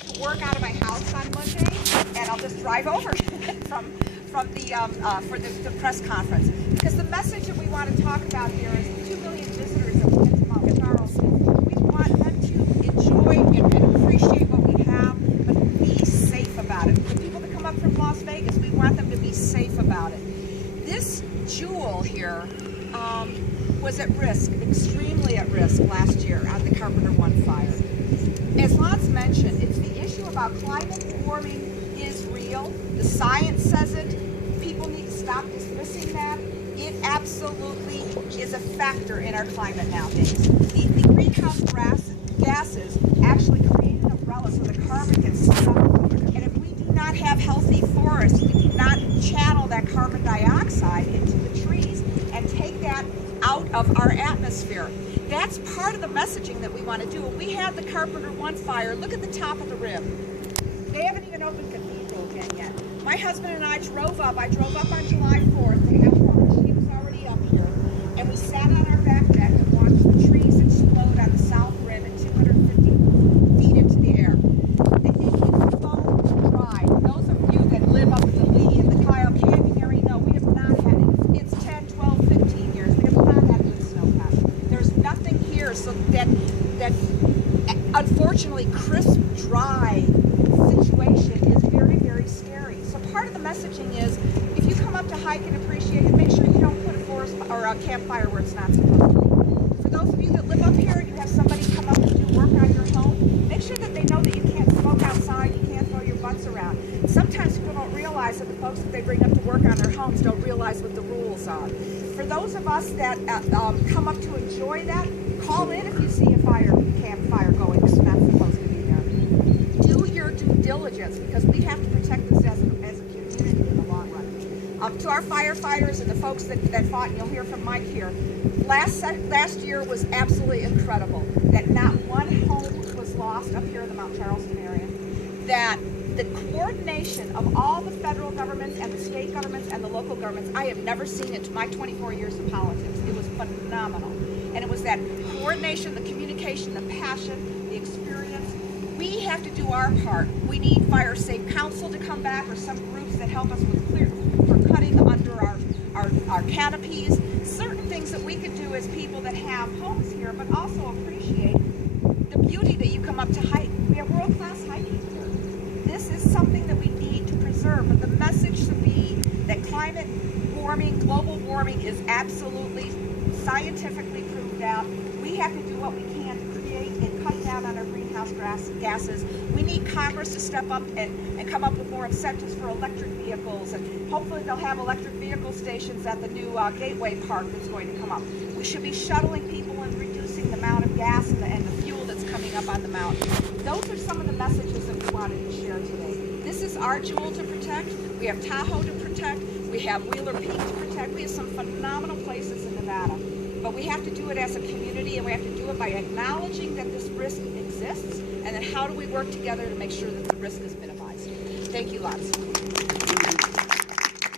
to work out of my house on Monday, and I'll just drive over from the for the press conference, because the message that we want to talk about here is 2 million visitors that went to Mount Charleston. We want them to enjoy and appreciate what we have, but be safe about it. The people that come up from Las Vegas, we want them to be safe about it. This jewel here was at risk, extremely at risk last year on the Carpenter 1 fire. As Lance mentioned, it's the issue about climate warming is real. The science says it. People need to stop dismissing that. It absolutely is a factor in our climate nowadays. The greenhouse gases actually create an umbrella so the carbon gets stuck. And if we do not have healthy forests, we do not channel that carbon dioxide into the trees and take that out of our atmosphere. That's part of the messaging that we want to do. When we had the Carpenter 1 fire, look at the top of the rim. They haven't even opened Cathedral again yet. My husband and I drove up. I drove up on July 4th to have lunch. He was already up here. And we sat on our back deck and watched the trees explode on the south rim at 250 feet into the air. They make you bone dry. Those of you that live up in the Lee and the Kyle Canyon area know we have not had it. It's 10, 12, 15 years. We have not had good snowpack. There's nothing here, so that unfortunately crisp, dry situation is very, very scary. So part of the messaging is, if you come up to hike and appreciate it, make sure you don't put a forest or a campfire where it's not supposed to be. For those of you that live up here and you have somebody come up and do work on your home, make sure that they know that you can't smoke outside, you can't throw your butts around. Sometimes people don't realize that the folks that they bring up to work on their homes don't realize what the rules are. For those of us that come up to enjoy that, call in if you see a campfire going. It's not supposed to be there. Do your due diligence, because we have to protect this as a community in the long run. To our firefighters and the folks that fought, and you'll hear from Mike here, last year was absolutely incredible. That not one home was lost up here in the Mount Charleston area. That the coordination of all the federal governments and the state governments and the local governments, I have never seen it in my 24 years of politics. It was phenomenal. And it was that coordination, the communication, the passion, the experience. We have to do our part. We need Fire Safe Council to come back, or some groups that help us with for cutting under our canopies. Certain things that we can do as people that have homes here, but also appreciate the beauty that you come up to hike. We have world-class hiking here. This is something that we need to preserve, but the message should be that climate warming, global warming is absolutely scientifically proved out. We have to do what we can to create and cut down on our greenhouse gases. We need Congress to step up and come up with more incentives for electric vehicles, and hopefully they'll have electric vehicle stations at the new Gateway Park that's going to come up. We should be shuttling people and reducing the amount of gas and the fuel that's coming up on the mountain. Those are some of the messages that we wanted to share today. This is our jewel to protect. We have Tahoe to protect. We have Wheeler Peak to protect. We have some phenomenal places in Nevada. But we have to do it as a community, and we have to do it by acknowledging that this risk exists, and then how do we work together to make sure that the risk is minimized. Thank you lots.